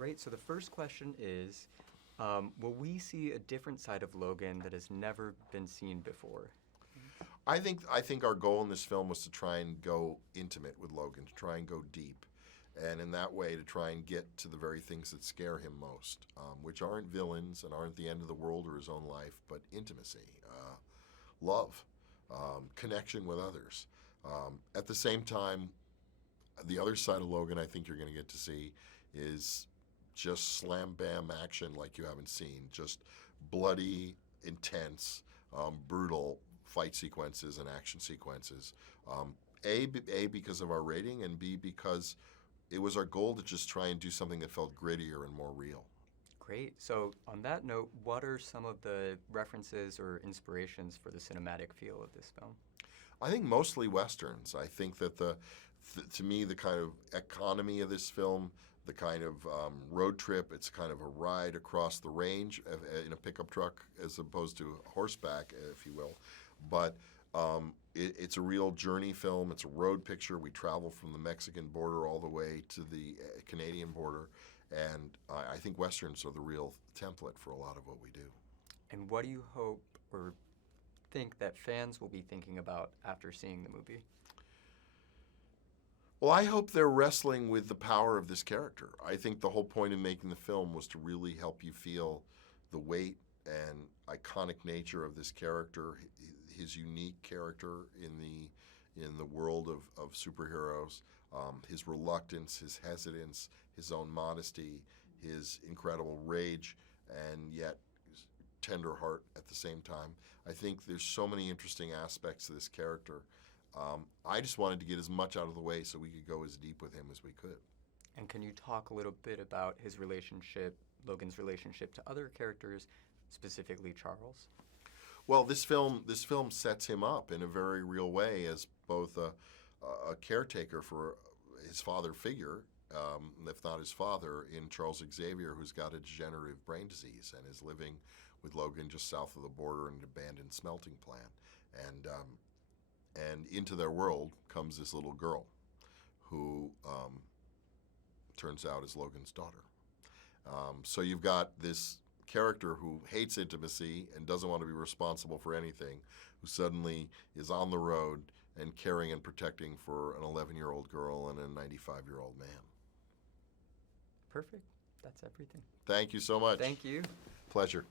Great. So the first question is, will we see a different side of Logan that has never been seen before? I think our goal in this film was to try and go intimate with Logan, to try and go deep, and in that way to try and get to the very things that scare him most, which aren't villains and aren't the end of the world or his own life, but intimacy, love, connection with others. At the same time, the other side of Logan I think you're going to get to see is just slam bam action like you haven't seen, just bloody, intense, brutal fight sequences and action sequences. A, because of our rating, and B, because it was our goal to just try and do something that felt grittier and more real. Great. So on that note, what are some of the references or inspirations for the cinematic feel of this film? I think mostly westerns. I think that to me, the kind of economy of this film, the kind of road trip, it's kind of a ride across the range in a pickup truck as opposed to horseback, if you will. But it's a real journey film. It's a road picture. We travel from the Mexican border all the way to the Canadian border. And I think westerns are the real template for a lot of what we do. And what do you hope or think that fans will be thinking about after seeing the movie? Well, I hope they're wrestling with the power of this character. I think the whole point of making the film was to really help you feel the weight and iconic nature of this character, his unique character in the world of superheroes, his reluctance, his hesitance, his own modesty, his incredible rage, and yet tender heart at the same time. I think there's so many interesting aspects to this character. I just wanted to get as much out of the way so we could go as deep with him as we could. And can you talk a little bit about his relationship, Logan's relationship to other characters, specifically Charles? Well, this film sets him up in a very real way as both a caretaker for his father figure, if not his father, in Charles Xavier, who's got a degenerative brain disease and is living with Logan just south of the border in an abandoned smelting plant. And into their world comes this little girl who turns out is Logan's daughter. So you've got this character who hates intimacy and doesn't want to be responsible for anything, who suddenly is on the road and caring and protecting for an 11-year-old girl and a 95-year-old man. Perfect. That's everything. Thank you so much. Thank you. Pleasure.